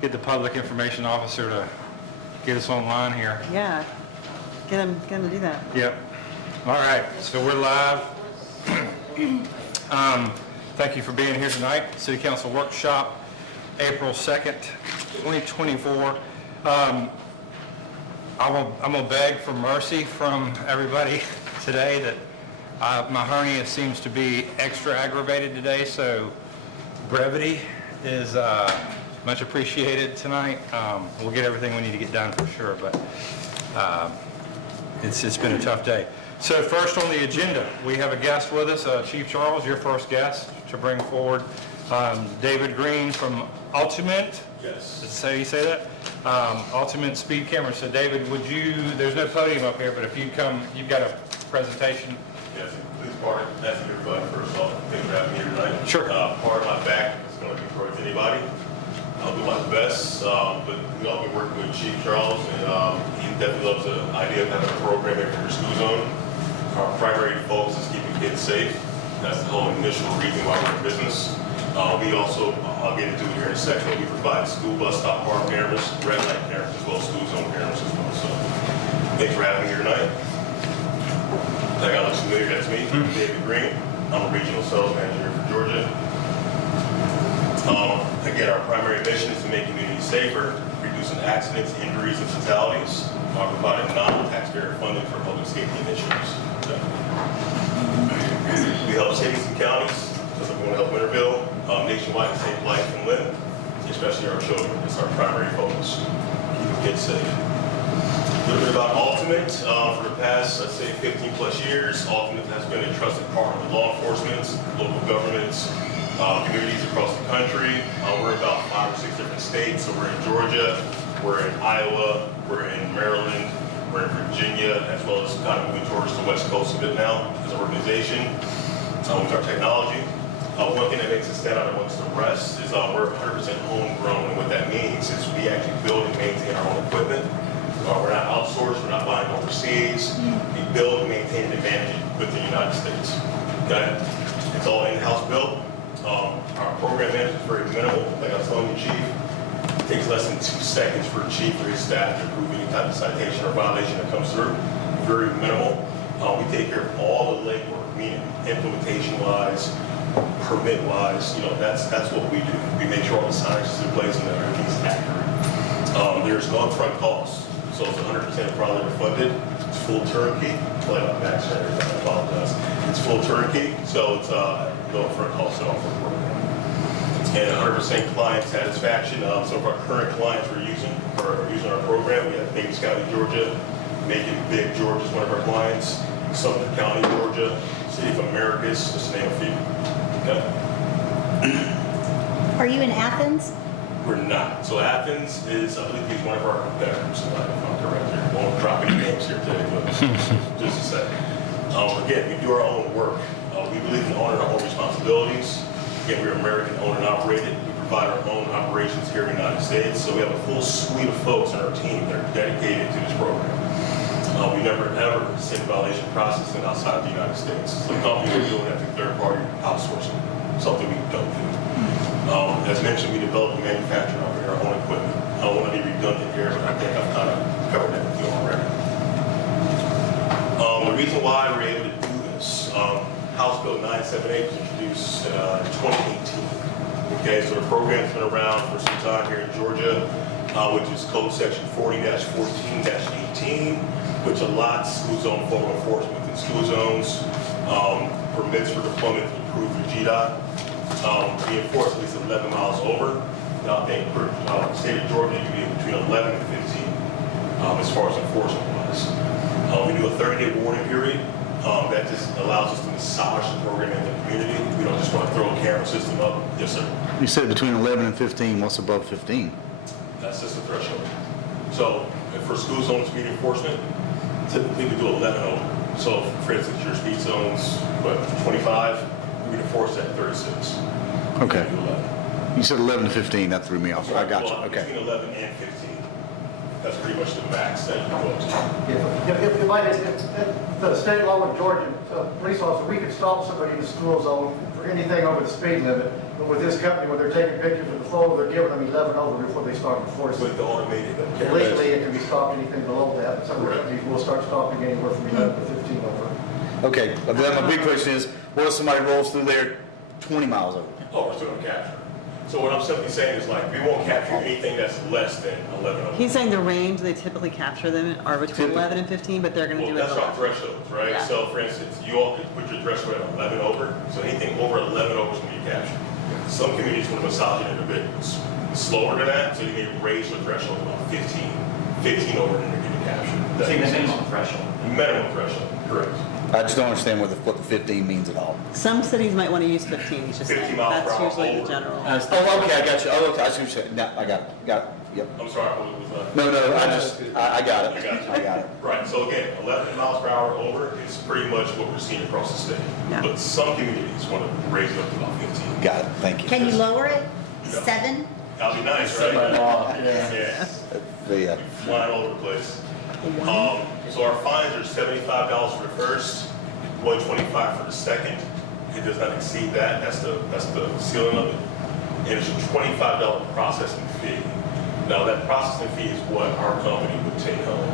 Get the public information officer to get us online here. Yeah, get him to do that. Yep. All right, so we're live. Thank you for being here tonight. City Council Workshop, April 2nd, 2024. I'm gonna beg for mercy from everybody today that my hernia seems to be extra aggravated today, so brevity is much appreciated tonight. We'll get everything we need to get done for sure, but it's been a tough day. So first on the agenda, we have a guest with us, Chief Charles, your first guest to bring forward David Green from Ultimate. Yes. That's how you say that? Ultimate Speed Camera. So David, there's no podium up here, but if you come, you've got a presentation. Yes, please pardon. That's everybody first off. Thanks for having me here tonight. Sure. Part of my back is going to be towards anybody. I'll do my best, but we all been working with Chief Charles, and he definitely loves the idea of having a program here for your school zone. Our primary focus is keeping kids safe. That's the whole initial reason why we're in business. We also, I'll get into it here in a second, we provide school bus stop bar cameras, red light cameras, as well as school zone cameras as well. So thanks for having me here tonight. Like I look familiar, that's me, David Green. I'm a regional sales manager here for Georgia. Again, our primary mission is to make communities safer, reducing accidents, injuries, and fatalities, while providing non-taxpayer funding for public safety initiatives. We help cities and counties, so we want to help Winterville, nationwide, save life and limb, especially our children. It's our primary focus, keeping kids safe. A little bit about Ultimate. For the past, let's say, 15 plus years, Ultimate has been a trusted partner with law enforcement, local governments, communities across the country. We're in about 5 or 6 different states. So we're in Georgia, we're in Iowa, we're in Maryland, we're in Virginia, as well as kind of moving towards the West Coast a bit now as an organization. With our technology. One thing that makes us stand out amongst the rest is we're 100% homegrown, and what that means is we actually build and maintain our own equipment. We're not outsourced, we're not buying overseas. We build, maintain, and manage it within the United States. Okay? It's all in-house built. Our program management is very minimal. Like I was telling you, Chief, it takes less than 2 seconds for a chief or his staff to approve any type of citation or violation that comes through. Very minimal. We take care of all the legwork, meaning implementation-wise, permit-wise. You know, that's what we do. We make sure all the signage is in place and that everything's accurate. There's no upfront costs, so it's 100% probably refunded. It's full turnkey. Like my back center, I apologize. It's full turnkey, so it's no upfront costs at all for the program. And 100% client satisfaction. Some of our current clients we're using our program. We have Davis County, Georgia. Making Big Georgia is one of our clients. Sumter County, Georgia. City of Americus, just to name a few. Okay. Are you in Athens? We're not. So Athens is, I believe, he's one of our competitors. If I'm correct here. Won't drop any names here today, but just a second. Again, we do our own work. We believe in owning our own responsibilities. Again, we're American owned and operated. We provide our own operations here in the United States. So we have a full suite of folks on our team that are dedicated to this program. We never ever send violation processing outside the United States. So the company we're doing that through third-party outsourcing, something we don't do. As mentioned, we develop and manufacture our own equipment. I don't want to be redundant here, but I think I've kind of covered that with you already. The reason why we're able to do this, House Bill 978 was introduced in 2018. Okay, so the program's been around for some time here in Georgia, which is Code Section 40-14-18, which allots school zone photo enforcement within school zones, permits for deployment to approve your GDOT. We enforce at least 11 miles over. Now, I think for the state of Georgia, you can be between 11 and 15 as far as enforcement wise. We do a 30-day warning period. That just allows us to massage the program in the community. We don't just want to throw a camera system up. Yes, sir. You said between 11 and 15. What's above 15? That's just the threshold. So for school zone speed enforcement, typically we do 11 over. So for instance, your speed zone's, 25, we would enforce that at 36. Okay. We do 11. You said 11 to 15. That threw me off. I got you. Well, Okay. Between 11 and 15. That's pretty much the max that you go to. If the state law in Georgia, a police officer, we could stop somebody in the school zone for anything over the speed limit. But with this company, when they're taking pictures of the flow, they're giving them 11 over before they start enforcing. With the automated cameras. Legally, it can be stopped anything below that, but some companies will start stopping anywhere from 11 to 15 over. Okay, but then my big question is, what if somebody rolls through there 20 miles over? Oh, we're still gonna capture. So what I'm simply saying is like, we won't capture anything that's less than 11 over. He's saying the range they typically capture them are between Typically. 11 and 15, but they're going to Well, do it that's at our 11. thresholds, right? Yeah. So for instance, you all could put your threshold at 11 over, so anything over 11 over is gonna be captured. Some communities want to massage it a bit slower than that, so you need to raise your threshold to about 15. 15 over, and you're getting captured. That Say the makes sense. minimum threshold. Minimum threshold, correct. I just don't understand what the 15 means at all. Some cities might want to use 15, he's just 15 saying. miles per That's hour usually the over. general. Oh, okay, I got you. Oh, okay, I see what you're saying. Now, I got it, yep. I'm sorry, what was that? No, I got it. I got you. I got it. Right, so again, 11 miles per hour over is pretty much what we're seeing across the state. Yeah. But some communities want to raise it up to about 15. Got it, thank you. Can you lower it? 7? That'd be nice, right? Yeah. The, Flying all over the place. So our fines are $75 for the first, $125 for the second. It does not exceed that. That's the ceiling of it. And it's a $25 processing fee. Now that processing fee is what our company would take home.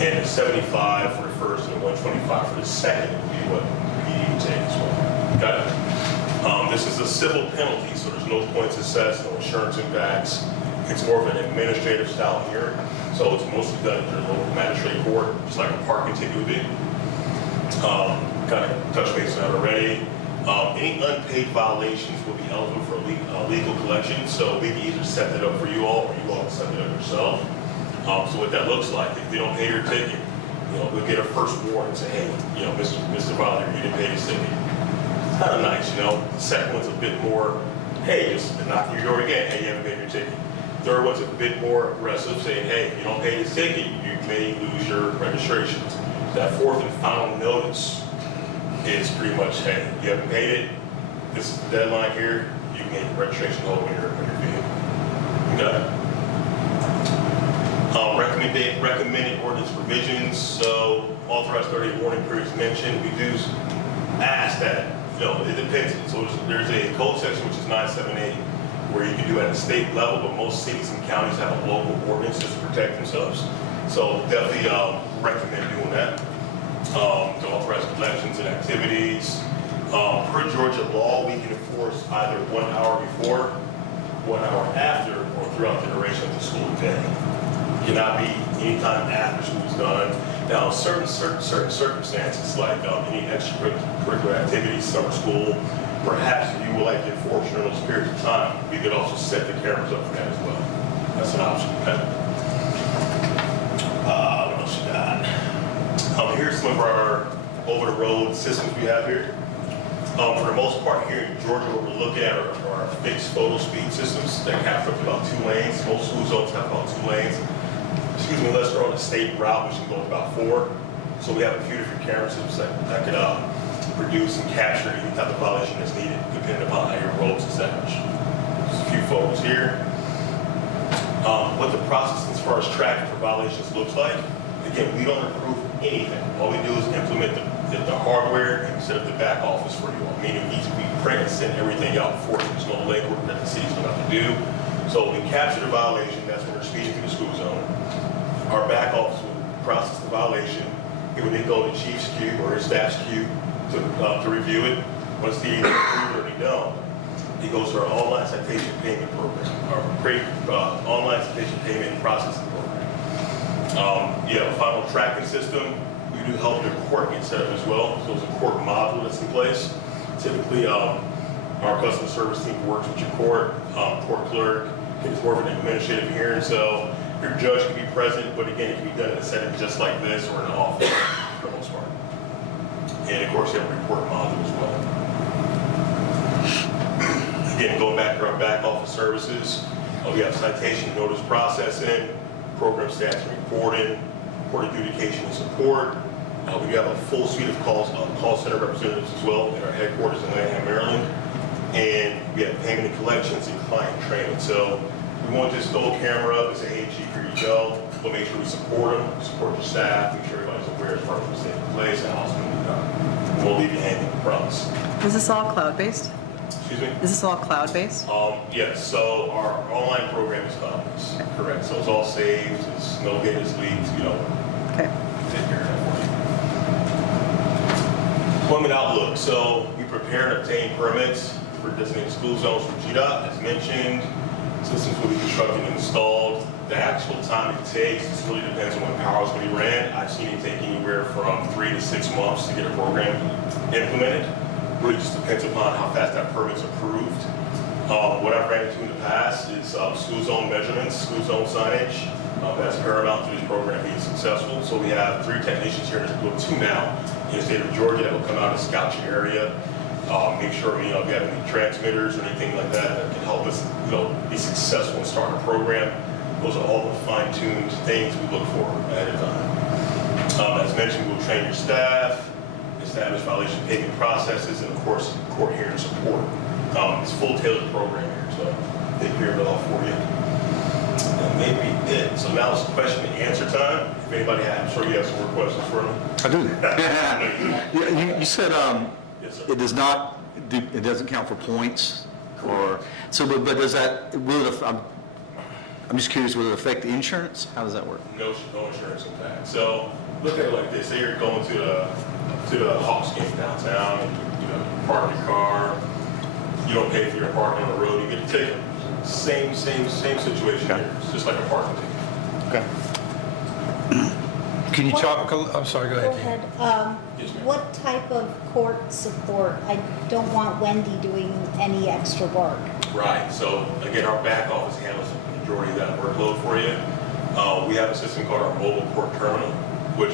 And it's $75 for the first and $125 for the second would be what we would take as well. Got it? This is a civil penalty, so there's no points assessed, no insurance impacts. It's more of an administrative style hearing. So it's mostly done in the local magistrate court, just like a parking ticket would be. Kind of touched base on that already. Any unpaid violations will be eligible for legal collection. So we can either set that up for you all, or you all can set it up yourself. So what that looks like, if they don't pay your ticket, we'll get a first warning and say, hey, Mr. Violator, you didn't pay this ticket. It's kind of nice, The second one's a bit more, hey, just knocking your door again, hey, you haven't paid your ticket. Third one's a bit more aggressive, saying, hey, if you don't pay this ticket, you may lose your registration. That fourth and final notice is pretty much, hey, you haven't paid it, this is the deadline here, you can get your registration hold on your vehicle. Got it? Recommended ordinance provisions, so authorized 30 warning periods mentioned. We do ask that, it depends. So there's a code section, which is 978, where you can do at the state level, but most cities and counties have a local ordinance just to protect themselves. So definitely recommend doing that. To authorize collections and activities. Per Georgia law, we can enforce either 1 hour before, 1 hour after, or throughout the duration of the school day. It cannot be any time after school's done. Now, certain circumstances, like any extracurricular activities, summer school, perhaps if you would like to enforce during those periods of time, we could also set the cameras up for that as well. That's an option. Okay? What else you got? Here's some of our over-the-road systems we have here. For the most part here in Georgia, what we're looking at are our fixed photo speed systems that capture up to about 2 lanes. Most school zones have about 2 lanes. Excuse me, unless they're on a state route, which can go to about 4. So we have a few different camera systems that could produce and capture any type of violation that's needed, depending upon how your road's established. Just a few photos here. What the process as far as tracking for violations looks like. Again, we don't approve anything. All we do is implement the hardware and set up the back office for you all, meaning we print and send everything out for you. There's no legwork that the city's going to have to do. So we capture the violation, that's when we're speeding through the school zone. Our back office will process the violation. It would then go to chief's queue or his staff's queue to review it. Once the approved or done, it goes to our online citation payment program, our online citation payment and processing program. You have a final tracking system. We do help your court get set up as well. So it's a court module that's in place. Typically, our customer service team works with your court clerk. It's more of an administrative hearing, so your judge can be present, but again, it can be done in a setting just like this or in an office for the most part. And of course, you have a report module as well. Again, going back to our back office services, we have citation notice processing, program stats and reporting, court adjudication and support. We have a full suite of call center representatives as well at our headquarters in Lanham, Maryland. And we have payment and collections and client training. So we won't just throw a camera up and say, hey, chief, here you go. We'll make sure we support them, support the staff, make sure everybody's aware as far as what's taking place and how it's going to be done. We'll leave you hanging, I promise. Is this all cloud-based? Excuse me? Is this all cloud-based? Yes, so our online program is cloud-based, correct. So it's all saved, it's no hidden leaks, Okay. take care of that for you. Employment outlook, so we prepare and obtain permits for designated school zones from GDOT, as mentioned. Systems will be constructed and installed. The actual time it takes, this really depends on when power is going to be ran. I've seen it take anywhere from 3 to 6 months to get a program implemented. Really just depends upon how fast that permit's approved. What I've ran into in the past is school zone measurements, school zone signage. That's paramount to this program being successful. So we have 3 technicians here, well 2 now, in the state of Georgia that will come out and scout your area. Make sure, if you have any transmitters or anything like that that can help us, be successful in starting a program. Those are all the fine-tuned things we look for ahead of time. As mentioned, we'll train your staff, establish violation payment processes, and of course, court hearing support. It's a full tailored program here, so take care of it all for you. That may be it. So now it's question and answer time. If anybody has, I'm sure you have some more questions for me. I do. Yeah, you said Yes, sir. it does not, it doesn't count for points, or, so, but does that, will it, I'm just curious, will it affect the insurance? How does that work? No insurance impact. So look at it like this. Say you're going to the Hawks game downtown, and park your car. You don't pay for your parking on the road. You get a ticket. Same situation Okay. here. It's just like a parking ticket. Okay. Can you talk, I'm sorry, go Go ahead. ahead. Yes, ma'am. What type of court support? I don't want Wendy doing any extra work. Right. So again, our back office handles the majority of that workload for you. We have a system called our mobile court terminal, which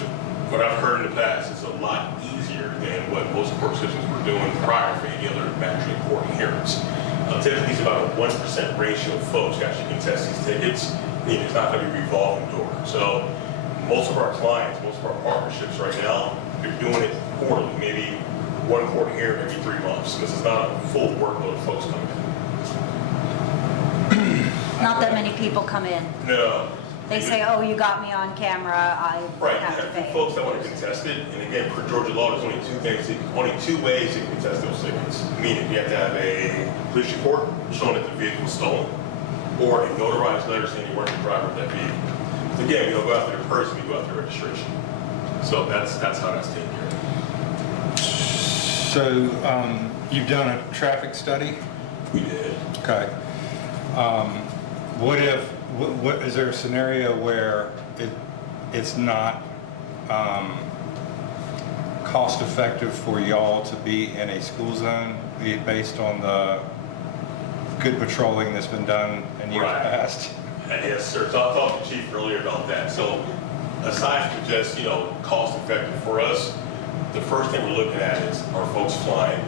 what I've heard in the past is a lot easier than what most court systems were doing prior for any other magistrate court hearings. Typically, it's about a 1% ratio of folks who actually contest these tickets, meaning it's not going to be revolving door. So most of our clients, most of our partnerships right now, they're doing it quarterly, maybe one court hearing every 3 months. This is not a full workload of folks coming in. Not that many people come in. No. They say, oh, you got me on camera, I Right, you have to have pay. folks that want to contest it, and again, per Georgia law, there's only 2 ways you can contest those tickets. Meaning, you have to have a police report showing that the vehicle was stolen, or a notarized letter saying you weren't the driver of that vehicle. So again, we don't go after the person, we go after registration. So that's how that's taken care of. So, you've done a traffic study? We did. Okay. What is there a scenario where it's not cost effective for y'all to be in a school zone based on the good patrolling that's been done in years Right. past? Yes, sir. So I talked to Chief earlier about that. So aside from just, cost effective for us, the first thing we're looking at is are folks flying?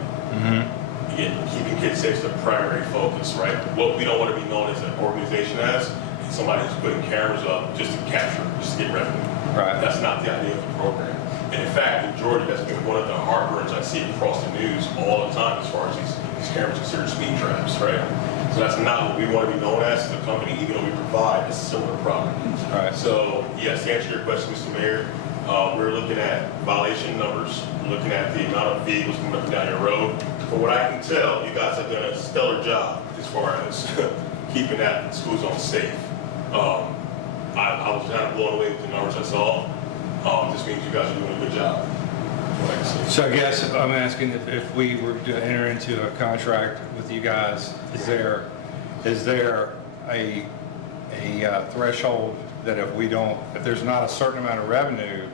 Again, keeping kids safe is the primary focus, right? What we don't want to be known as an organization as is somebody who's putting cameras up just to capture, just to get revenue. Right. That's not the idea of the program. And in fact, in Georgia, that's been one of the heartburns I see across the news all the time as far as these cameras considered speed traps, right? So that's not what we want to be known as a company, even though we provide a similar product. Right. So yes, to answer your question, Mr. Mayor, we're looking at violation numbers, we're looking at the amount of vehicles coming up and down your road. From what I can tell, you guys have done a stellar job as far as keeping that school zone safe. I was kind of blown away with the numbers I saw. This means you guys are doing a good job. That's what I can say. So I guess I'm asking if we were to enter into a contract with you guys, is there a threshold that if there's not a certain amount of revenue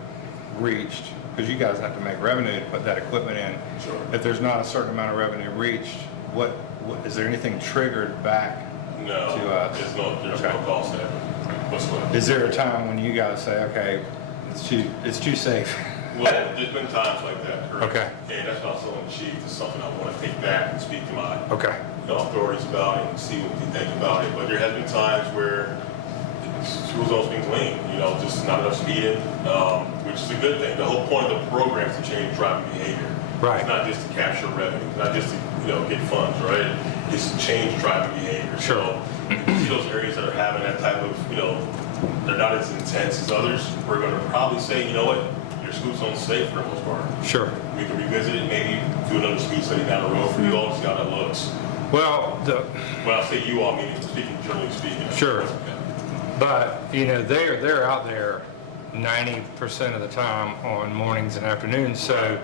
reached, because you guys have to make revenue to put that equipment in. Sure. If there's not a certain amount of revenue reached, what is there anything triggered back No, to us? there's no Okay. cost there whatsoever. Is there a time when you guys say, okay, it's too safe? Well, there's been times like that, correct? Okay. And that's what I was telling the chief, it's something I want to take back and speak to my Okay. authorities about it and see what they think about it. But there has been times where school zones been clean, just not enough speeding, which is a good thing. The whole point of the program is to change driving behavior. Right. It's not just to capture revenue, it's not just to, get funds, right? It's to change driving behavior. Sure. So if you see those areas that are having that type of, they're not as intense as others, we're going to probably say, you know what, your school zone's safe for the most part. Sure. We can revisit it, maybe do another speed study down the road for you all, to see how that looks. Well, When I say you all, meaning speaking, generally speaking. Sure. Okay. but, you know, they're out there 90% of the time on mornings and afternoons, so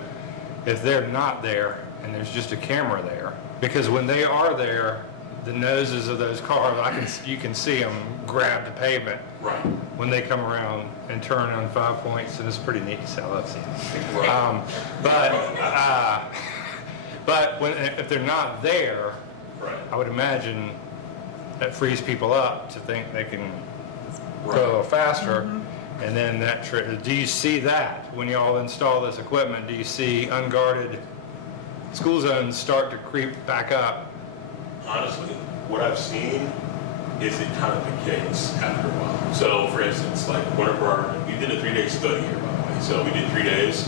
if they're not there and there's just a camera there, because when they are there, the noses of those cars, you can see them grab the pavement Right. when they come around and turn on 5 points, and it's pretty neat to see. I love seeing it. Right. But if they're not there, Right. I would imagine that frees people up to think they can Right. go a little faster. And then do you see that when you all install this equipment? Do you see unguarded school zones start to creep back up? Honestly, what I've seen is it kind of decays after a while. So, for instance, like we did a 3-day study here, by the way. So we did 3 days.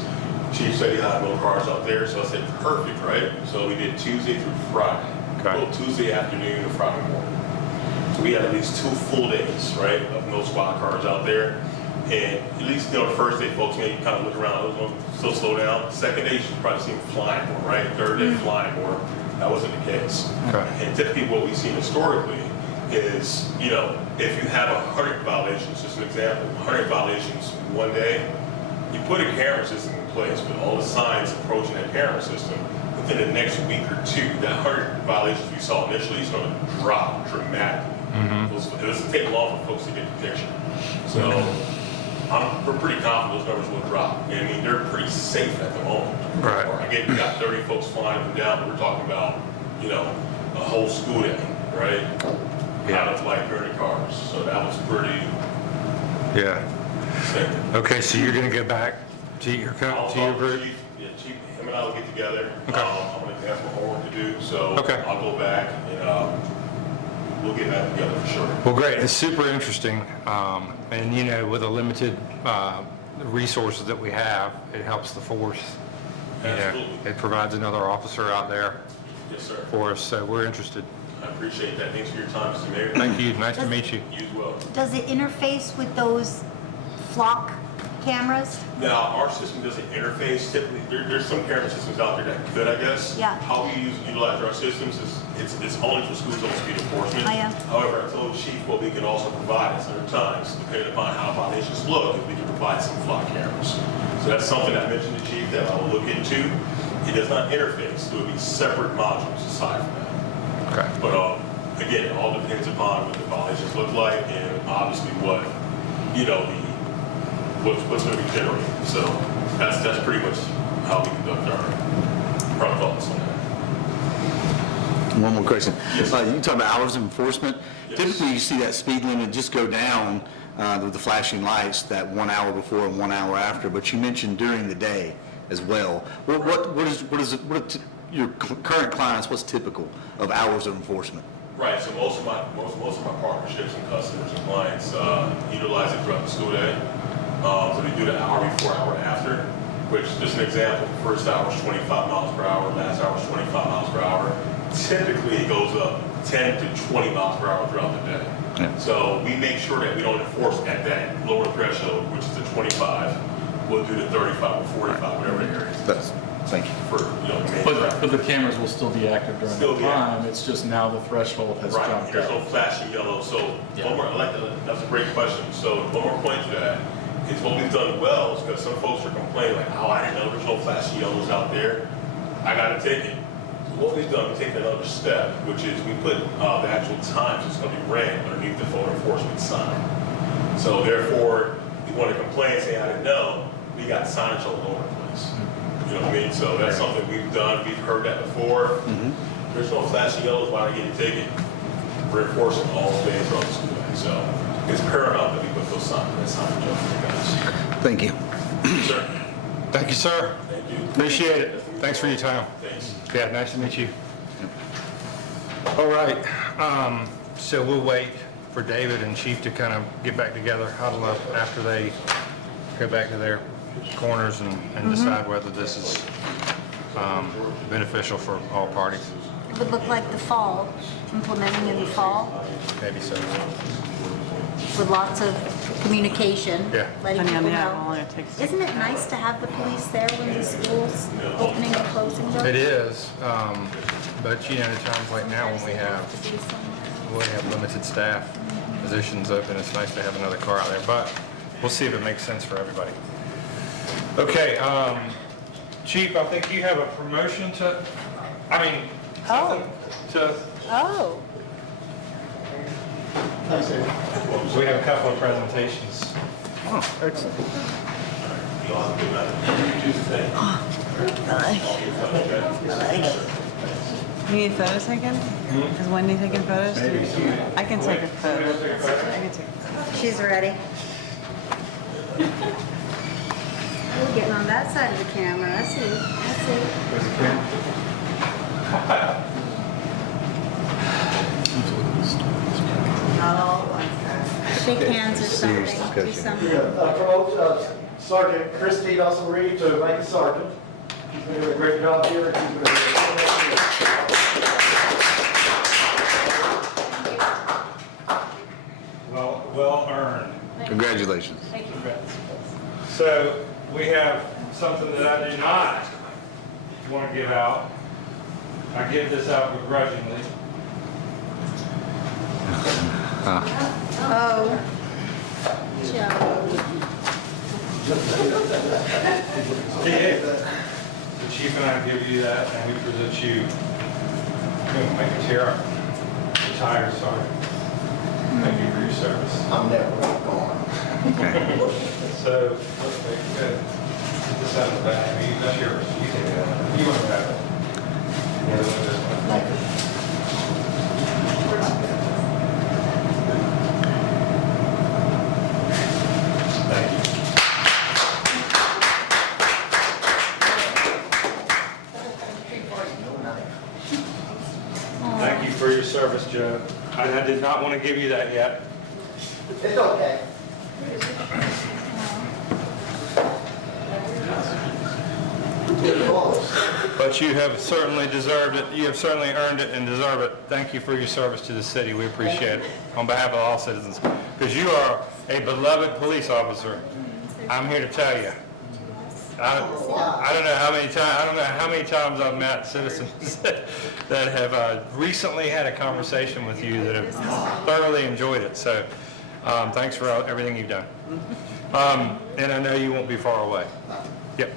Chief said he had no cars out there, so I said, perfect, right? So we did Tuesday through Friday. Okay. Well, Tuesday afternoon and Friday morning. So we had at least 2 full days, right, of no squad cars out there. And at least, the first day, folks maybe kind of look around, still slow down. Second day, you should probably see them flying more, right? Third day, flying more. That wasn't the case. Okay. And typically what we've seen historically is, if you have 100 violations, just an example, 100 violations one day, you put a camera system in place with all the signs approaching that camera system, within the next week or two, that 100 violations we saw initially is going to drop dramatically. It doesn't take long for folks to get the picture. So we're pretty confident those numbers will drop. I mean, they're pretty safe at the moment. Right. Again, we got 30 folks flying up and down, but we're talking about, a whole school day, right? Yeah. Out of like 30 cars. So that was pretty Yeah. safe. Okay, so you're going to get back to your group? Chief, Chief, him and I will get together. Okay. I'm going to have some homework to do, so Okay. I'll go back and we'll get that together for sure. Well, great. It's super interesting. And, with the limited resources that we have, it helps the force. Absolutely. It provides another officer out there Yes, sir. for us, so we're interested. I appreciate that. Thanks for your time, Mr. Mayor. Thank you. Nice to meet you. You as well. Does it interface with those flock cameras? Now, our system doesn't interface. Typically, there's some camera systems out there that could, I guess. Yeah. How we utilize our systems is it's only for school zone speed enforcement. I am. However, I told Chief what we can also provide at certain times, depending upon how violations look, if we can provide some flock cameras. So that's something I mentioned to Chief that I will look into. It does not interface. There will be separate modules aside from that. Okay. But again, it all depends upon what the violations look like and obviously what, what's going to be generated. So that's pretty much how we conduct our thoughts on that. One more question. Yes. You talk about hours of enforcement. Yes. Typically, you see that speed limit just go down with the flashing lights that 1 hour before and 1 hour after, but you mentioned during the day as well. What your current clients, what's typical of hours of enforcement? Right, so most of my partnerships and customers and clients utilize it throughout the school day. So they do the hour before, hour after, which, just an example, the first hour is 25 miles per hour, last hour is 25 miles per hour. Typically, it goes up 10 to 20 miles per hour throughout the day. Yeah. So we make sure that we don't enforce at that lower threshold, which is the 25. We'll do the 35 or 45, whatever the area is. Thank you. For, main But traffic. the cameras will still be active during Still the be time, active. it's just now the threshold has Right, jumped there's no up. flashing yellow, so Yeah. one more, that's a great question. So one more point to that is what we've done well is because some folks are complaining like, oh, I didn't know there's no flashing yellows out there. I got a ticket. So what we've done, we take another step, which is we put the actual times it's going to be ran underneath the photo enforcement sign. So therefore, you want to complain, say I didn't know, we got signage all over the place. You know what I mean? So that's something we've done. We've heard that before. There's no flashing yellows, why not get a ticket? We're enforcing all day throughout the school day. So it's paramount that we put those signage up for you guys. Thank you. Sir, Thank you, sir. thank you. Appreciate it. Thanks for your time. Thanks. Yeah, nice to meet you. All right, so we'll wait for David and Chief to kind of get back together, huddle up after they go back to their corners and decide whether this is beneficial for all parties. It would look like the fall, implementing in the fall Maybe so. with lots of communication. Yeah. Letting I mean, people yeah, know. well, it takes- Isn't it nice to have the police there when the school's opening and closing? though? It is, but you know, at times like now when we have limited staff, positions open, it's nice to have another car out there, but we'll see if it makes sense for everybody. Okay, Chief, I think you have a promotion to, something to, Oh. we have a couple of presentations. Oh, excellent. You all have a good night. You need photos taken? Is Wendy taking photos? I can take a photo. I can take. She's ready. We're getting on that side of the camera. I see. Where's the camera? Not all at once. Shake hands or something. Serious Do discussion. something. Promote Sergeant Christy Dawson Reed to rank as sergeant. She's been doing a great job here. She's been doing Well earned. Congratulations. So we have something that I do not want to give out. I give this out begrudgingly. Oh. Joe. The chief and I give you that, and we present you, make a chair, retired sergeant. Thank you for your service. I'm never gone. So, okay, good. Put this out of the bag. That's yours. You take it. You want to have it. Yeah, this one. Thank you. Thank you for your service, Joe. I did not want to give you that yet. It's okay. But you have certainly deserved it. You have certainly earned it and deserve it. Thank you for your service to the city. We appreciate it on behalf of all citizens. Because you are a beloved police officer. I'm here to tell you. I don't know how many times. I don't know how many times I've met citizens that have recently had a conversation with you that have thoroughly enjoyed it. So, thanks for everything you've done. And I know you won't be far away. Yep.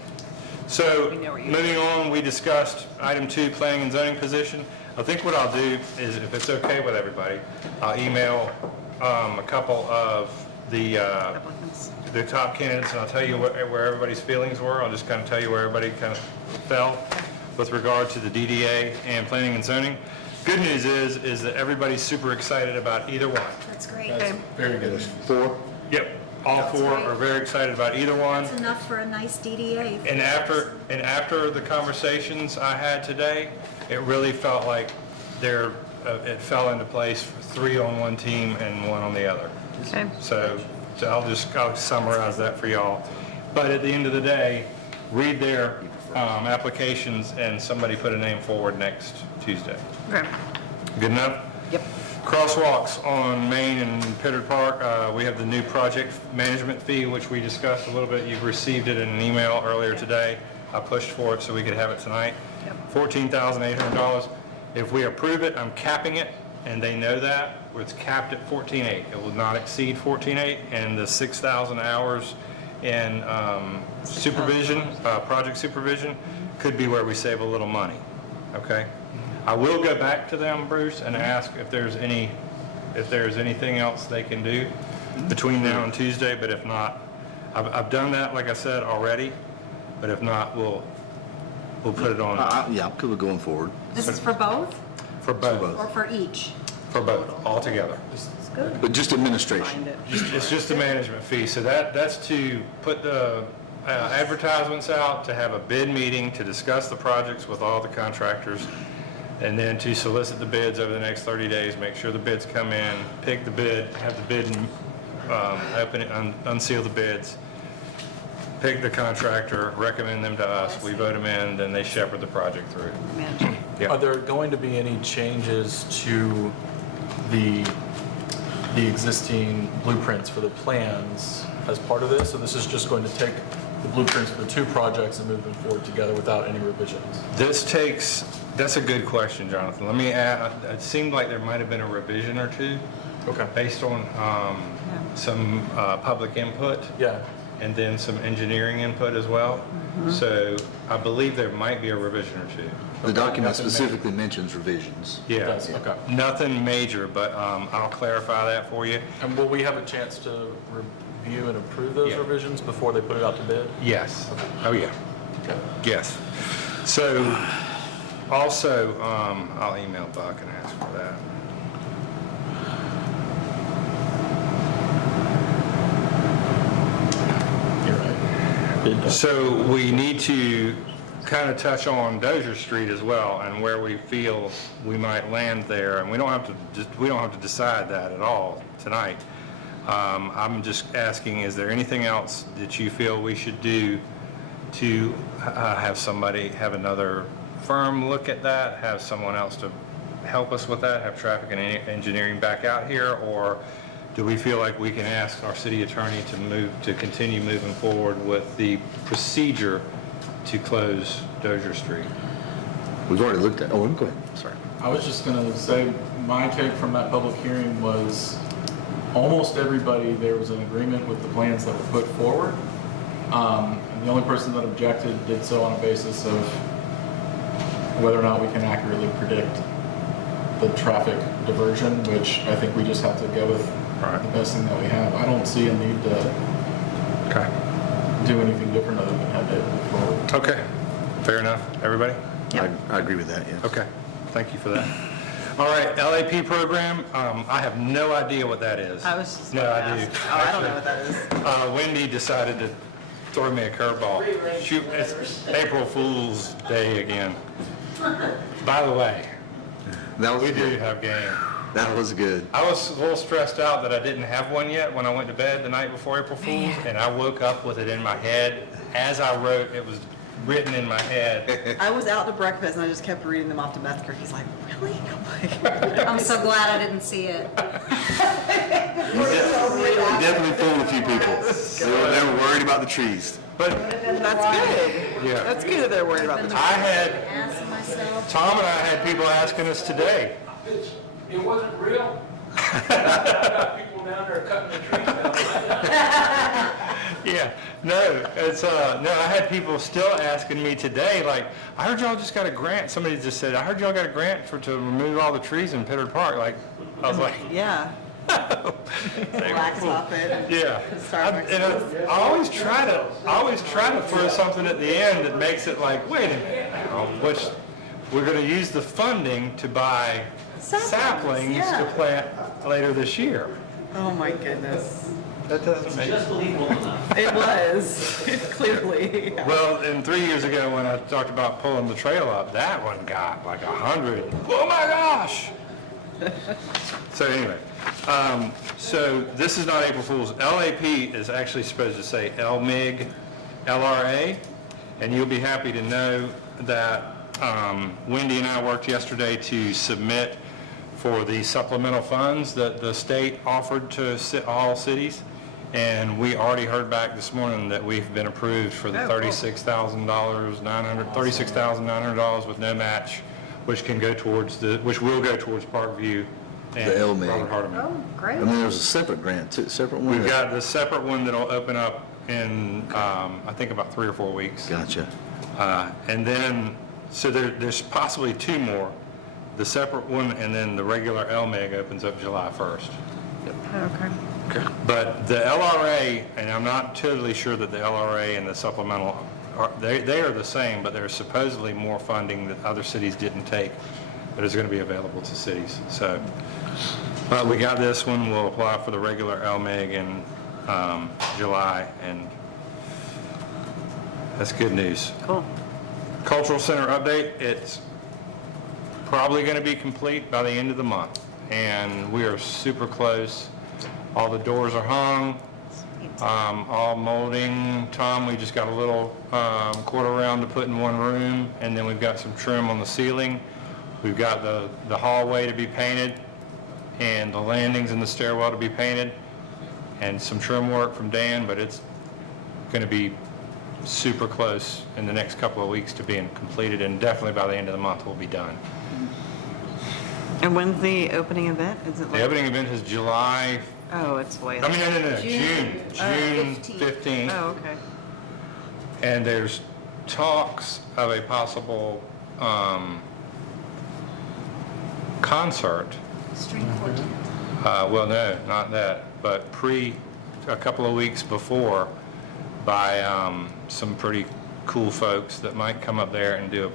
So, moving on, we discussed item 2, planning and zoning position. I think what I'll do is, if it's okay with everybody, I'll email a couple of the top candidates, and I'll tell you where everybody's feelings were. I'll just kind of tell you where everybody kind of fell with regard to the DDA and planning and zoning. Good news is that everybody's super excited about either one. That's great. Very good. 4? Yep, all 4 are very excited about either one. It's enough for a nice DDA. And after the conversations I had today, it really felt like it fell into place for 3 on one team and 1 on the other. Okay. So I'll summarize that for y'all. But at the end of the day, read their applications and somebody put a name forward next Tuesday. Okay. Good enough? Yep. Crosswalks on Main and Pittard Park, we have the new project management fee, which we discussed a little bit. You've received it in an email earlier today. I pushed for it so we could have it tonight. $14,800. If we approve it, I'm capping it, and they know that. It's capped at 14.8. It will not exceed 14.8, and the 6,000 hours in supervision, project supervision, could be where we save a little money, okay? I will go back to them, Bruce, and ask if there's anything else they can do between now and Tuesday, but if not, I've done that, like I said, already, but if not, we'll put it on Yeah, I'm good going forward. This is for both for both, or for each? for both, all together. But just administration. Find it. It's just a management fee, so that's to put the advertisements out, to have a bid meeting, to discuss the projects with all the contractors, and then to solicit the bids over the next 30 days, make sure the bids come in, pick the bid, have the bid, open it, unseal the bids, pick the contractor, recommend them to us, we vote them in, then they shepherd the project through. Manager. Yeah. Are there going to be any changes to the the existing blueprints for the plans as part of this. So this is just going to take the blueprints for the two projects and move them forward together without any revisions. That's a good question, Jonathan. Let me add, it seemed like there might have been a revision or two Okay. based on some public input. Yeah. And then some engineering input as well. So I believe there might be a revision or two. The document Nothing specifically mentions revisions. It Yeah, does, okay. nothing major, but I'll clarify that for you. And will we have a chance to review and approve those Yeah. revisions before they put it out to bid? Yes. Oh, yeah. Okay. Yes. So also, I'll email Buck and ask for that. You're right. Bid doc. So we need to kind of touch on Dozier Street as well and where we feel we might land there. And we don't have to decide that at all tonight. I'm just asking, is there anything else that you feel we should do to have another firm look at that, have someone else to help us with that, have traffic and engineering back out here? Or do we feel like we can ask our city attorney to continue moving forward with the procedure to close Dozier Street? We've already looked at, oh, go ahead, sorry. I was just going to say, my take from that public hearing was almost everybody, there was an agreement with the plans that were put forward. The only person that objected did so on a basis of whether or not we can accurately predict the traffic diversion, which I think we just have to go with Right. the best thing that we have. I don't see a need to Okay. do anything different other than have it move forward. Okay. Fair enough. Everybody? I agree with that, yes. Okay. Thank you for that. All right, LAP program, I have no idea what that is. I was just No, gonna I do. ask. Oh, I don't know what that is. Wendy decided to throw me a curveball. Shoot, it's April Fool's Day again. By the way, That was we do good. have game. That was good. I was a little stressed out that I didn't have one yet when I went to bed the night before April Fool's, and I woke up with it in my head. As I wrote, it was written in my head. I was out to breakfast and I just kept reading them off to Metzger. He's like, really? I'm like, I'm so glad I didn't see it. You definitely fooled a few people. They were worried about the trees. But that's good. Yeah. That's good that they're worried about the I had, Asking myself. Tom and I had people asking us today, It wasn't real. I got people down there cutting the trees down. yeah, no, it's, no, I had people still asking me today, like, I heard y'all just got a grant. Somebody just said, I heard y'all got a grant to remove all the trees in Pittard Park. Like, I was like, Yeah. Blacktop it. yeah. I always try to throw something at the end that makes it like, wait a minute, which we're going to use the funding to buy saplings yeah. to plant later this year. Oh my goodness. That doesn't make Just believable enough. It was, clearly. Yeah. Well, and 3 years ago when I talked about pulling the trail up, that one got like 100. Oh my gosh! So anyway, so this is not April Fool's. LAP is actually supposed to say LMIG, LRA, and you'll be happy to know that Wendy and I worked yesterday to submit for the supplemental funds that the state offered to all cities. And we already heard back this morning that we've been approved for the $36,900 with no match, which can go towards which will go towards Parkview and The LMIG. Robert Hardeman. Oh, great. And then there was a separate grant, too, separate one. We've got the separate one that'll open up in, I think about 3 or 4 weeks. Gotcha. And then, so there's possibly 2 more. The separate one and then the regular LMIG opens up July 1st. Okay. But the LRA, and I'm not totally sure that the LRA and the supplemental, they are the same, but there's supposedly more funding that other cities didn't take that is going to be available to cities. So, but we got this one. We'll apply for the regular LMIG in July, and that's good news. Cool. Cultural Center update, it's probably going to be complete by the end of the month, and we are super close. All the doors are hung, all molding. Tom, we just got a little quarter round to put in one room, and then we've got some trim on the ceiling. We've got the hallway to be painted, and the landings and the stairwell to be painted, and some trim work from Dan, but it's going to be super close in the next couple of weeks to being completed, and definitely by the end of the month we'll be done. And when's the opening event? Is it The opening event is July, Oh, it's way. I mean, no, June 15th. 15th. Oh, okay. And there's talks of a possible concert. String quartet. Well, no, not that, but a couple of weeks before, by some pretty cool folks that might come up there and do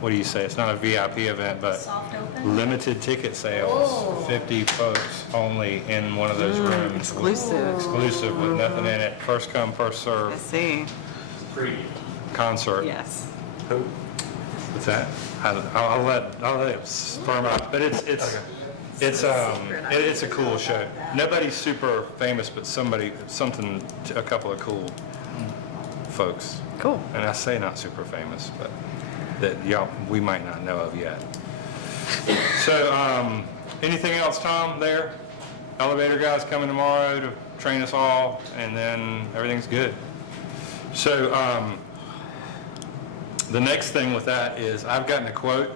what do you say? It's not a VIP event, but Soft open? limited ticket sales, 50 folks only in one of those rooms. Exclusive. Exclusive with nothing in it, first come, first I serve see. concert. Yes. What's that? I'll let it firm up, but it's a cool show. Nobody's super famous, but a couple of cool folks. Cool. And I say not super famous, but that we might not know of yet. So, anything else, Tom, there? Elevator guy's coming tomorrow to train us all, and then everything's good. So, the next thing with that is I've gotten a quote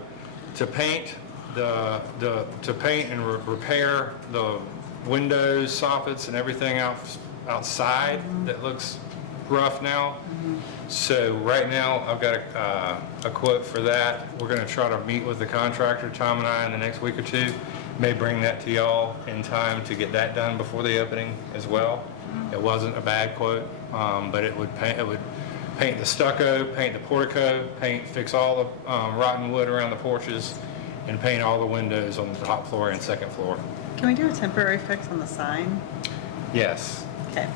to paint and repair the windows, soffits, and everything outside that looks rough now. So right now I've got a quote for that. We're going to try to meet with the contractor, Tom and I, in the next week or two. May bring that to y'all in time to get that done before the opening as well. It wasn't a bad quote, but it would paint the stucco, paint the portico, fix all the rotten wood around the porches, and paint all the windows on the top floor and second floor. Can we do a temporary fix on the sign? Yes. Okay.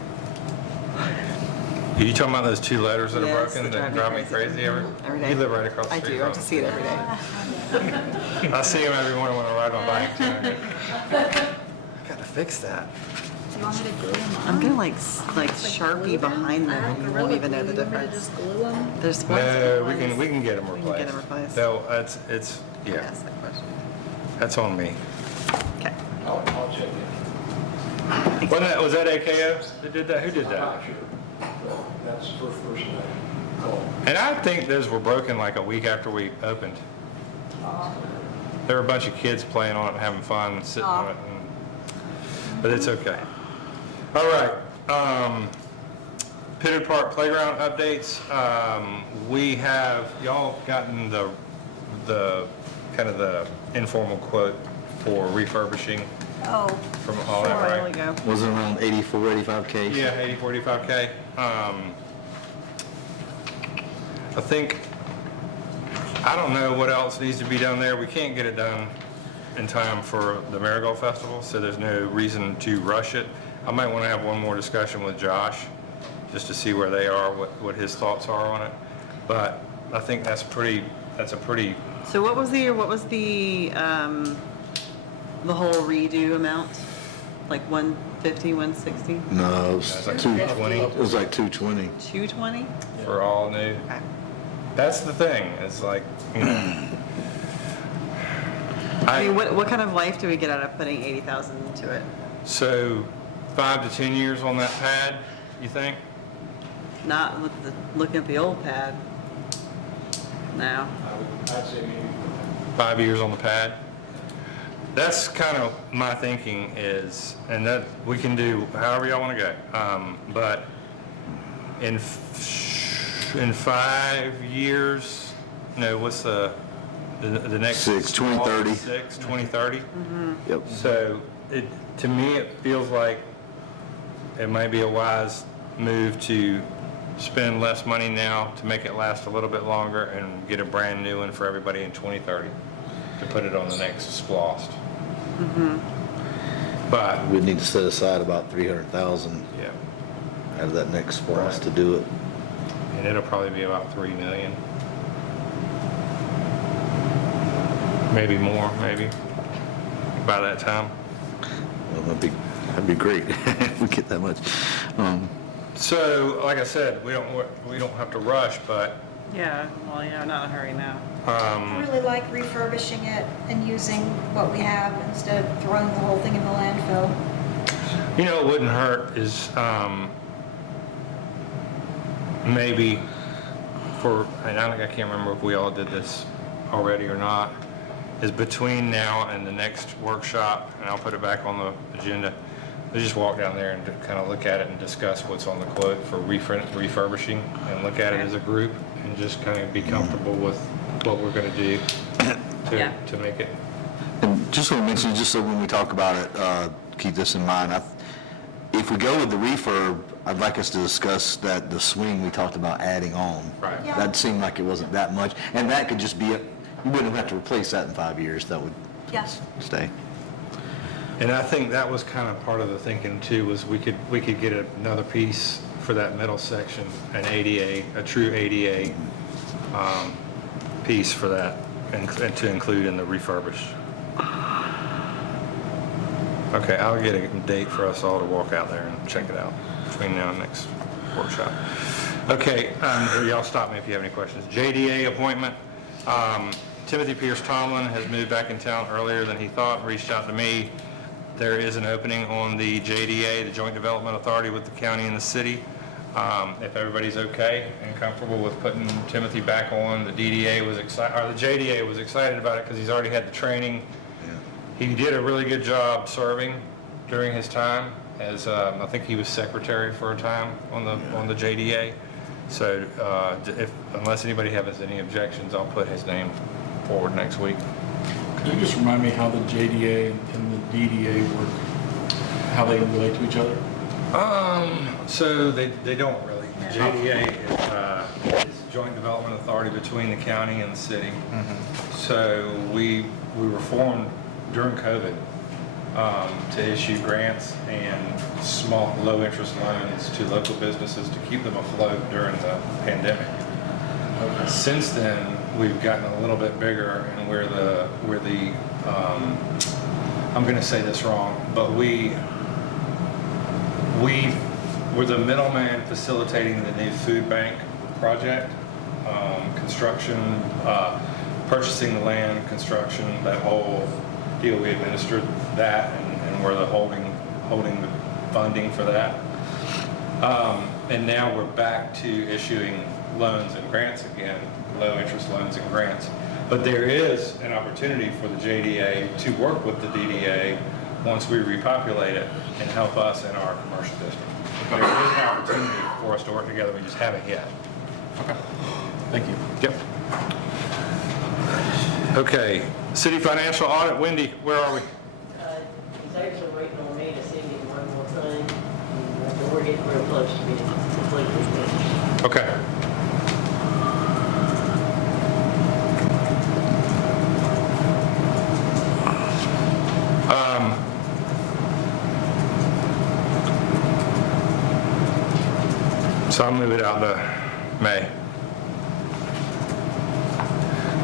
Are you talking about those two letters that are Yes, broken that that drive drive me me crazy Every day. You live right across the I street do. I from have to see it every day. I see them every morning when I ride my bike. I gotta fix that. Do you want me to glue them on? I'm gonna like Sharpie behind them, and you won't even know the difference. Just glue them? There's ones No, that we can get them We replaced. can get 'em replaced. No, it's yeah, Ask that question. that's on me. Okay. I'll check it. Was that AKO that did that? Who did I'm that? not sure. So that's the first person I called. And I think those were broken like a week after we opened. There were a bunch of kids playing on it, having fun, sitting on it, but it's okay. All right. Pitted Park Playground updates. We have, y'all gotten the kind of the informal quote for refurbishing Oh, from all that, A while right? ago. Was it around 84, 85K? Yeah, 80, 45K. I think, I don't know what else needs to be done there. We can't get it done in time for the Marigold Festival, so there's no reason to rush it. I might want to have one more discussion with Josh, just to see where they are, what his thoughts are on it. But I think that's a pretty, So what was the whole redo amount? Like 150, 160, No, it was That's like 220. 220. It was like 220. 220? for all new. Okay. That's the thing, it's like, you know. I mean, what kind of life do we get out of putting 80,000 into it? So 5 to 10 years on that pad, you think? Not looking at the old pad. No. I'd say maybe 5 years on the pad? That's kind of my thinking is, and that we can do however y'all want to go. But in 5 years, no, what's the next? 2030. 2030? Yep. So to me, it feels like it might be a wise move to spend less money now to make it last a little bit longer and get a brand new one for everybody in 2030 to put it on the next splost. But, We'd need to set aside about 300,000 yeah, out of that next splost to do it. and it'll probably be about 3 million. Maybe more, maybe, by that time. Well, that'd be great if we get that much. So, like I said, we don't have to rush, but Yeah, well, not in a hurry now. I really like refurbishing it and using what we have instead of throwing the whole thing in the landfill. You know, it wouldn't hurt is maybe and I can't remember if we all did this already or not, is between now and the next workshop, and I'll put it back on the agenda, we just walk down there and kind of look at it and discuss what's on the quote for refurbishing and look at it as a group and just kind of be comfortable with what we're going to do to make it. And just want to mention, just so when we talk about it, keep this in mind. If we go with the refurb, I'd like us to discuss that the swing we talked about adding on. Right. Yeah. That seemed like it wasn't that much, and that could just be, you wouldn't have to replace that in 5 years. That would Yeah. stay. And I think that was kind of part of the thinking too, was we could get another piece for that middle section, an ADA, a true ADA piece for that, and to include in the refurbish. Okay, I'll get a date for us all to walk out there and check it out between now and next workshop. Okay, y'all stop me if you have any questions. JDA appointment. Timothy Pierce Tomlin has moved back in town earlier than he thought, reached out to me. There is an opening on the JDA, the Joint Development Authority with the county and the city. If everybody's okay and comfortable with putting Timothy back on, the DDA was excited, or the JDA was excited about it because he's already had the training. He did a really good job serving during his time as, I think he was secretary for a time on the JDA. So unless anybody has any objections, I'll put his name forward next week. Could you just remind me how the JDA and the DDA work, how they relate to each other? So they don't really. The JDA is Joint Development Authority between the county and the city. So we were formed during COVID to issue grants and small, low-interest loans to local businesses to keep them afloat during the pandemic. Since then, we've gotten a little bit bigger, and we're the I'm going to say this wrong, but we're the middleman facilitating the new food bank project, construction, purchasing the land, construction, that whole deal. We administered that, and we're the holding the funding for that. And now we're back to issuing loans and grants again, low interest loans and grants. But there is an opportunity for the JDA to work with the DDA once we repopulate it and help us in our commercial district. There is an opportunity for us to work together, we just haven't yet. Okay. Thank you. Yep. Okay, city financial audit, Wendy, where are we? He's actually waiting on me to send him one more thing, and we're getting real close to being completely finished. Okay. So I'll move it out to May.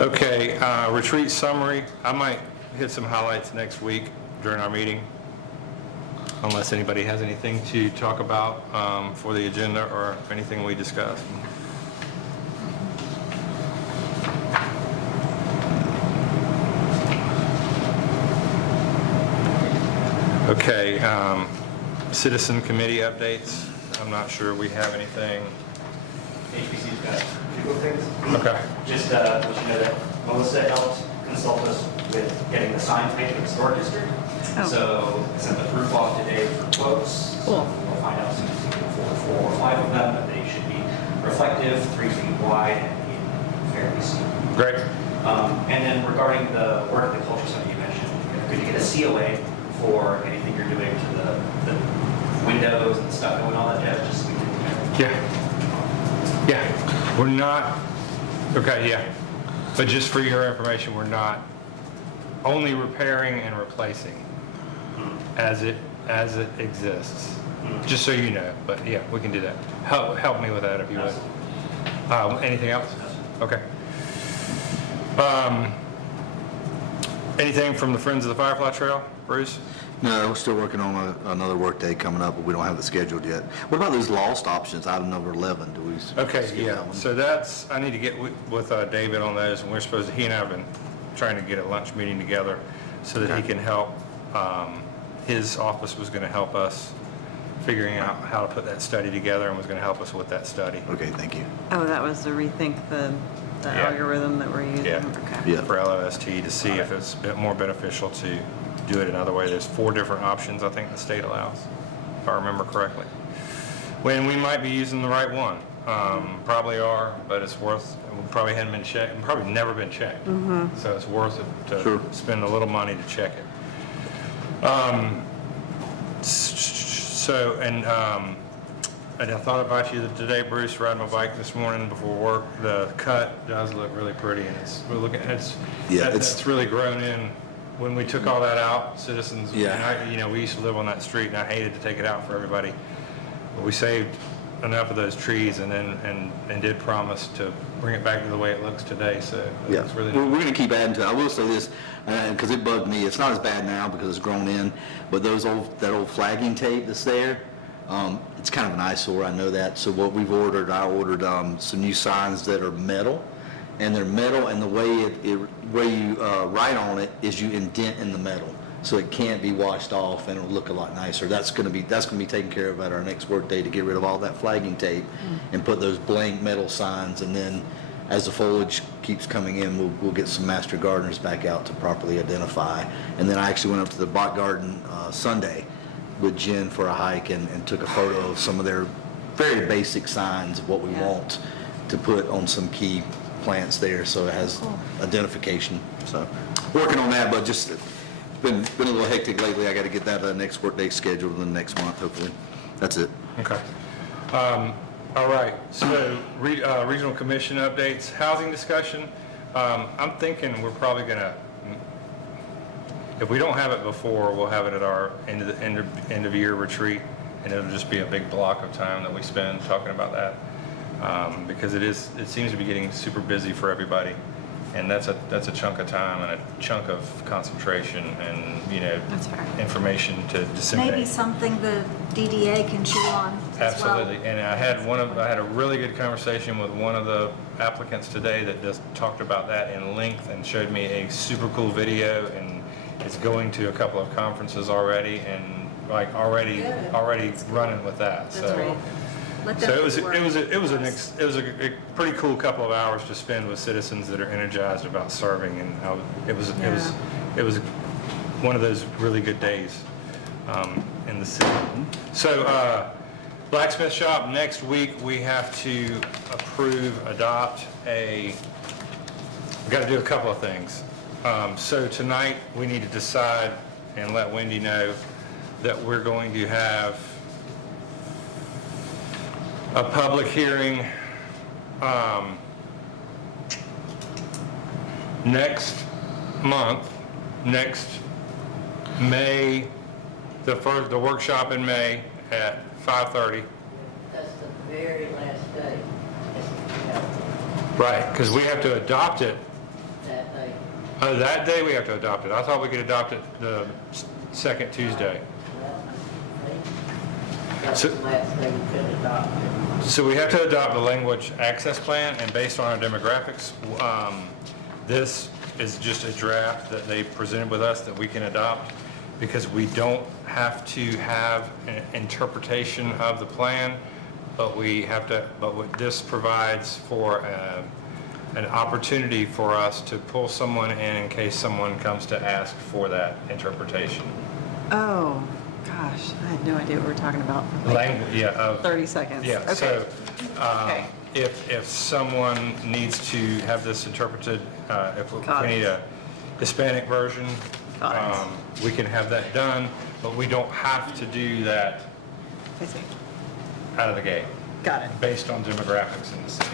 Okay, retreat summary. I might hit some highlights next week during our meeting, unless anybody has anything to talk about for the agenda or anything we discussed. Okay, citizen committee updates. I'm not sure we have anything. HPC's got a few things. Okay. Just let you know that Melissa helped consult us with getting the signs made for the historic district. Oh. So I sent the proof off today for quotes. Cool. So we'll find out soon as we can afford 4 or 5 of them, but they should be reflective, 3 feet wide, and be fairly steep. Great. And then regarding the work at the Culture Center you mentioned, could you get a COA for anything you're doing to the windows and stuff and all that jazz, just so we can... Yeah, we're not, okay, yeah. But just for your information, we're not only repairing and replacing as it exists. Just so you know, but yeah, we can do that. Help me with that if you would. Anything else? Okay. Anything from the Friends of the Firefly Trail, Bruce? No, we're still working on another workday coming up, but we don't have it scheduled yet. What about those lost options, item number 11? Do we? Okay, skip yeah, that one? so I need to get with David on those, and he and I have been trying to get a lunch meeting together so that he can help. His office was going to help us figuring out how to put that study together and was going to help us with that study. Okay, thank you. Oh, that was to rethink the Yeah. algorithm that we're using? Yeah. Okay. Yeah. For LOST to see if it's a bit more beneficial to do it another way. There's 4 different options I think the state allows, if I remember correctly. When we might be using the right one. Probably are, but it's worth, we probably hadn't been checked, probably never been checked. So it's worth it to Sure. spend a little money to check it. And I thought about you today, Bruce, riding my bike this morning before work. The cut does look really pretty, and it's really grown in. When we took all that out, Citizens, Yeah. we used to live on that street, and I hated to take it out for everybody. But we saved enough of those trees, and did promise to bring it back to the way it looks today. So Yeah, it's really we're going to keep adding to it. I will say this, because it bugged me. It's not as bad now because it's grown in, but that old flagging tape that's there, it's kind of an eyesore. I know that. So what we've ordered, I ordered some new signs that are metal, and they're metal, and the way you write on it is you indent in the metal, so it can't be washed off, and it'll look a lot nicer. That's going to be taken care of at our next work day, to get rid of all that flagging tape and put those blank metal signs. And then as the foliage keeps coming in, we'll get some master gardeners back out to properly identify. And then I actually went up to the Bot Garden Sunday with Jen for a hike and took a photo of some of their very basic signs of what we want to put on some key plants there, so it has identification. So working on that, but just been a little hectic lately. I got to get that next work day scheduled in the next month, hopefully. That's it. Okay. All right, so regional commission updates, housing discussion. I'm thinking we're probably going to, if we don't have it before, we'll have it at our end of year retreat, and it'll just be a big block of time that we spend talking about that, because it seems to be getting super busy for everybody. And that's a chunk of time and a chunk of concentration and, That's fair. information to disseminate. Maybe something the DDA can chew on as well. Absolutely. And I had a really good conversation with one of the applicants today that just talked about that in length and showed me a super cool video, and is going to a couple of conferences already, and already running with that. That's great. Let them So do the work. it was a pretty cool couple of hours to spend with citizens that are energized about serving, and it was one of those really good days in the city. So blacksmith shop, next week we have to adopt we got to do a couple of things. So tonight we need to decide and let Wendy know that we're going to have a public hearing next May, the workshop in May at 5:30. That's the very last day. Right, because we have to adopt it. That day. That day we have to adopt it. I thought we could adopt it the second Tuesday. That's So- the last thing you could adopt. So we have to adopt the language access plan, and based on our demographics, this is just a draft that they presented with us that we can adopt, because we don't have to have an interpretation of the plan, but what this provides for an opportunity for us to pull someone in case someone comes to ask for that interpretation. Oh, gosh, I had no idea what we were talking about for like Language, yeah, of 30 seconds. Yeah, Okay. so Okay. if someone needs to have this interpreted, if Got we it. need a Hispanic version, Got it. we can have that done, but we don't have to do that I see. out of the gate, Got it. based on demographics in the city.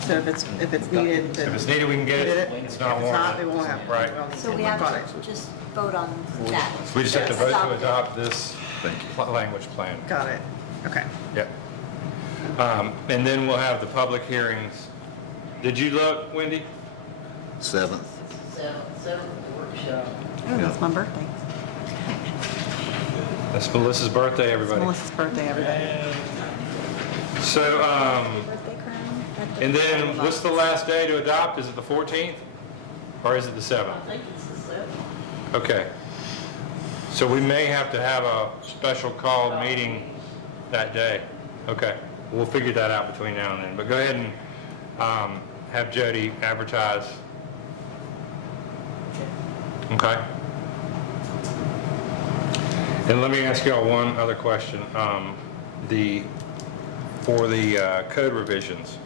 So if it's needed, then. If it's needed, we can get Get it. it. It's not If it's not, we warranted. won't have it. Right. So we have Got it. to just vote on that. We just have to Yes. vote to Adopt it. adopt this language plan. Got it. Okay. Yep. And then we'll have the public hearings. Did you look, Wendy? 7th. Seventh, the workshop. Oh, that's my birthday. That's Melissa's birthday, It's everybody. Melissa's birthday, everybody. So, Birthday crown at the- and then what's the last day to adopt? Is it the 14th? Or is it the 7th? I think it's the 7th. Okay. So we may have to have a special called meeting that day. Okay. We'll figure that out between now and then. But go ahead and have Jody advertise. Okay. And let me ask y'all one other question. For the code revisions,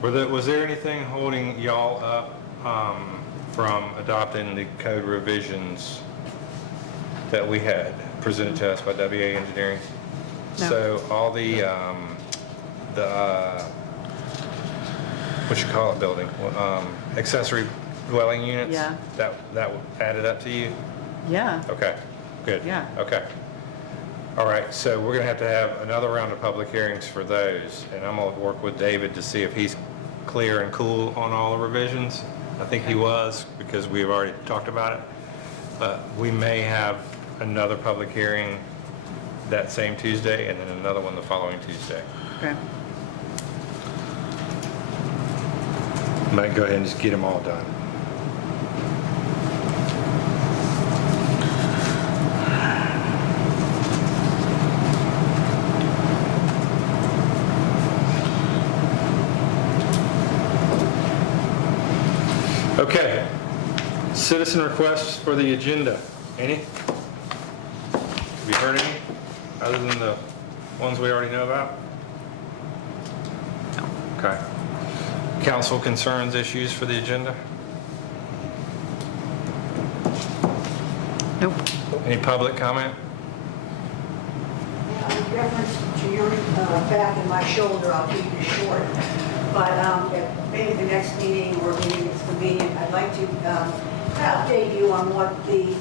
was there anything holding y'all up from adopting the code revisions that we had presented to us by WA Engineering? No. So all the what you call it building, accessory dwelling units? Yeah. That added up to you? Yeah. Okay, good. Yeah. Okay. All right, so we're going to have another round of public hearings for those, and I'm going to work with David to see if he's clear and cool on all the revisions. I think he was, because we've already talked about it. But we may have another public hearing that same Tuesday, and then another one the following Tuesday. Okay. Might go ahead and just get them all done. Okay, citizen requests for the agenda. Any? Have you heard any, other than the ones we already know about? Okay. Council concerns, issues for the agenda? Nope. Any public comment? In reference to your back and my shoulder, I'll keep it short. But at maybe the next meeting or meeting that's convenient, I'd like to update you on what the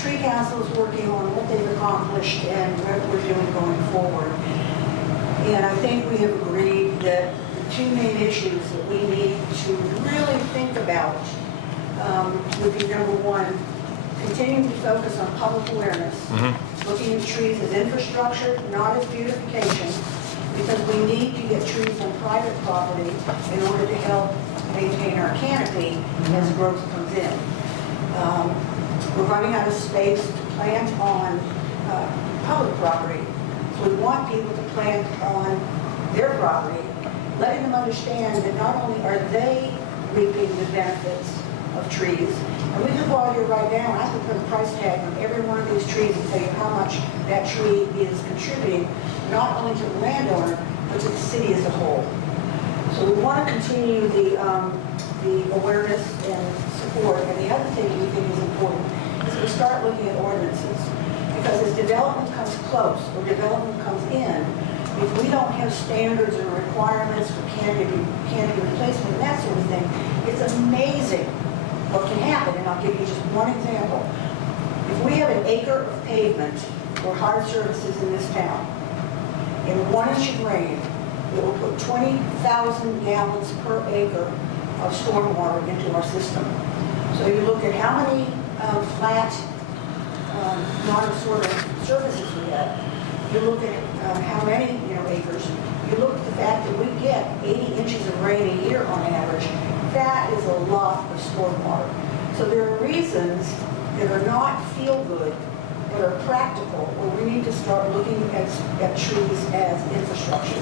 tree council is working on, what they've accomplished, and what we're doing going forward. And I think we have agreed that the two main issues that we need to really think about would be, number one, continuing to focus on public awareness, looking at trees as infrastructure, not as beautification, because we need to get trees on private property in order to help maintain our canopy as growth comes in. We're running out of space to plant on public property. So we want people to plant on their property, letting them understand that not only are they reaping the benefits of trees, and we could go out here right now and I could put a price tag on every one of these trees and tell you how much that tree is contributing, not only to the landowner, but to the city as a whole. So we want to continue the awareness and support. And the other thing we think is important is we start looking at ordinances. Because as development comes close or development comes in, if we don't have standards and requirements for canopy replacement and that sort of thing, it's amazing what can happen. And I'll give you just one example. If we have an acre of pavement for hard services in this town, in 1 inch of rain, it will put 20,000 gallons per acre of stormwater into our system. So you look at how many flat, non-absorbent surfaces we have. You look at how many acres. You look at the fact that we get 80 inches of rain a year on average. That is a lot of stormwater. So there are reasons that are not feel-good, but are practical, where we need to start looking at trees as infrastructure.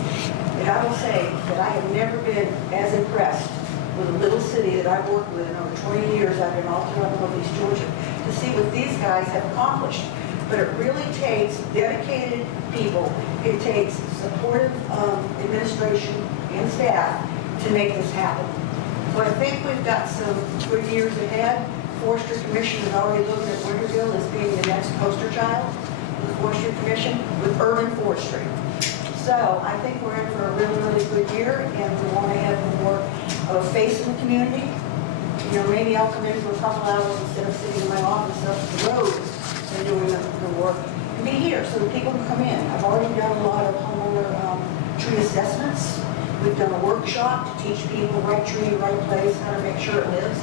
And I will say that I have never been as impressed with a little city that I've worked with in over 20 years. I've been all throughout Northeast Georgia to see what these guys have accomplished. But it really takes dedicated people. It takes supportive administration and staff to make this happen. So I think we've got some good years ahead. Forestry Commission is already looking at Winterville as being the next poster child of the Forestry Commission with urban forestry. So I think we're in for a really, really good year, and we want to have more of a face in the community. Maybe I'll come in for a couple hours instead of sitting in my office up the road and doing the work, and be here so that people can come in. I've already done a lot of homeowner tree assessments. We've done a workshop to teach people right tree, right place, how to make sure it lives.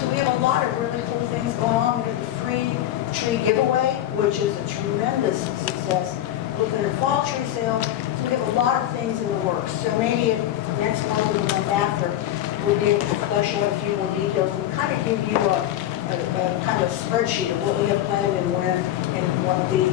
So we have a lot of really cool things going on. We have the free tree giveaway, which is a tremendous success. Looking at fall tree sale, so we have a lot of things in the works. So maybe next month or the month after, we'll be able to flesh out a few more details and kind of give you a kind of spreadsheet of what we have planned and when and what the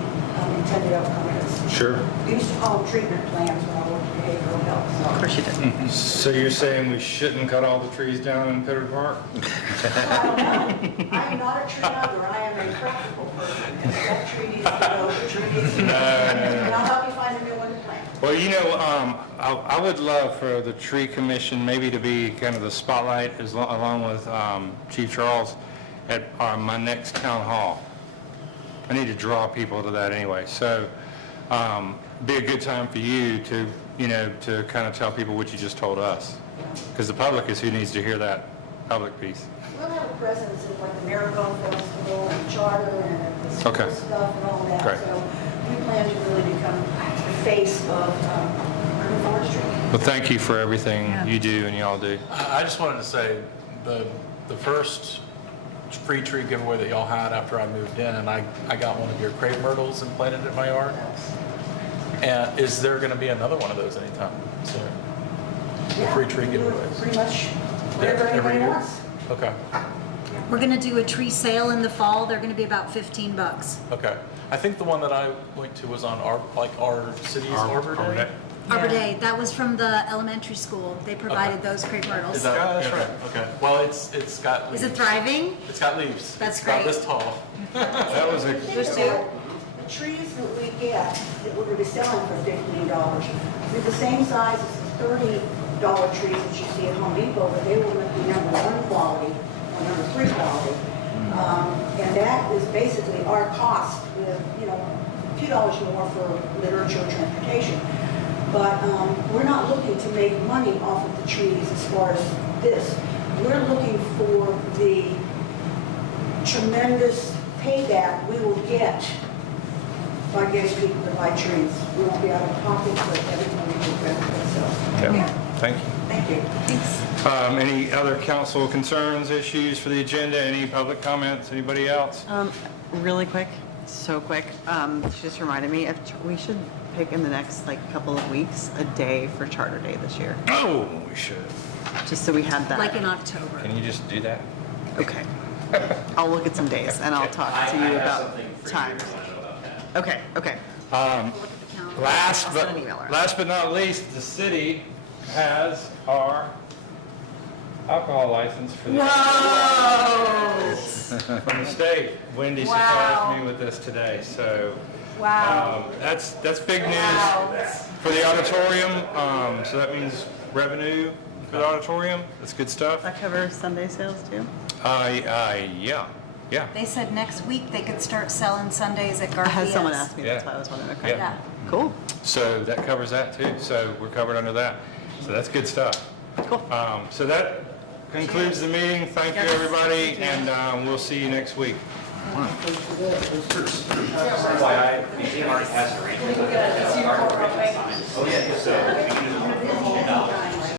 intended outcome is. Sure. We used to call them treatment plans when I worked in behavioral health. So. Of course you did. So you're saying we shouldn't cut all the trees down in Pittard Park? I don't know. I am not a tree hugger. I am a practical person. If that tree needs to go, the tree needs to go. And I'll help you find a new one to plant. Well, you know, I would love for the tree commission maybe to be kind of the spotlight along with Chief Charles at my next town hall. I need to draw people to that anyway. So be a good time for you to, to kind of tell people what you just told us. Because the public is who needs to hear that public piece. We'll have a presence at like the Marathon Festival and Charter and the school Okay. stuff and all that. Great. So we plan to really become the face of urban forestry. Well, thank you for everything you do and y'all do. I just wanted to say, the first free tree giveaway that y'all had after I moved in, I got one of your crepe myrtles and planted it in my yard. And is there going to be another one of those anytime soon? Yeah, Free tree we do it giveaways. Pretty much whatever Every anybody year? wants. Okay, We're gonna do a tree sale in the fall. They're gonna be about $15. okay. I think the one that I went to was on our city's Arbor Day. Arbor Day, that was from the elementary school. They provided those crepe myrtles. Is that, Yeah, that's okay, okay. Well, it's got leaves. Is it thriving? It's got leaves. That's It's about great. this tall. That was a, There's the trees that we get that we're going to be selling for $15. They're the same size as the $30 trees that you see at Home Depot, but they will be number 1 quality or number 3 quality. And that is basically our cost with, a few dollars more for literature and transportation. But we're not looking to make money off of the trees as far as this. We're looking for the tremendous payback we will get by getting people to buy trees. We won't be out of pocket, but everything we do benefits. So, yeah, thank you. thank you. Thanks. Any other council concerns, issues for the agenda? Any public comments? Anybody else? Really quick, so quick, she just reminded me, we should pick in the next couple of weeks a day for Charter Day this year, Oh, we should. just so we had that. Like in October. Can you just do that? Okay. I'll look at some days and I'll talk to you about times. Okay, okay. Last Send an email around. but not least, the city has our alcohol license for the from the state. Wendy surprised me with this today, so that's big news for the auditorium. So that means revenue for the auditorium. That's good stuff. That covers Sunday sales too? Yeah. They said next week they could start selling Sundays at I Garcia's. had someone ask me, that's Yeah. why I was wondering, okay. Yeah. Yeah. Cool. So that covers that too. So we're covered under that. So that's good stuff. Cool. So that concludes the meeting. Thank you, everybody, and we'll see you next week. FYI, the museum already has arrangements.